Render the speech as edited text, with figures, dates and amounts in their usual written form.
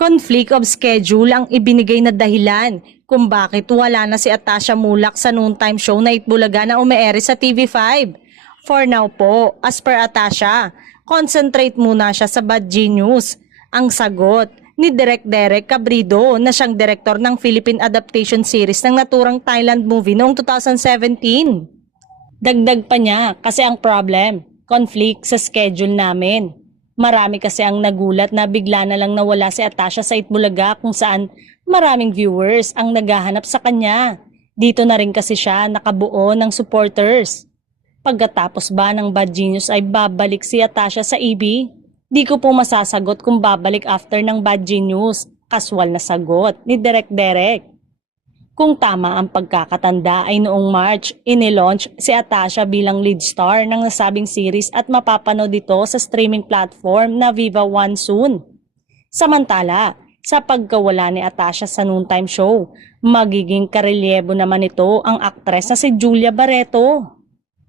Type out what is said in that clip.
Conflict of schedule ang ibinigay na dahilan kung bakit wala na si Atasha Mulak sa noontime show na Itbulaga na umeere sa TV5. For now po, as per Atasha, concentrate muna siya sa Bad Genius. Ang sagot ni Direk Derek Cabrido na siyang direktor ng Philippine adaptation series ng naturang Thailand movie noong 2017. Dagdag pa niya kasi ang problem, conflict sa schedule namin. Marami kasi ang nagulat na bigla na lang nawala si Atasha sa Itbulaga kung saan maraming viewers ang naghahanap sa kanya. Dito na rin kasi siya nakabuo ng supporters. Pagkatapos ba ng Bad Genius ay babalik si Atasha sa EB? Di ko po masasagot kung babalik after ng Bad Genius. Kaswal na sagot ni Direk Derek. Kung tama ang pagkakatanda ay noong March, inilaunch si Atasha bilang lead star ng nasabing series at mapapanood ito sa streaming platform na Viva One soon. Samantala, sa pagkawala ni Atasha sa noontime show, magiging karelyebo naman ito ang aktres na si Julia Barreto.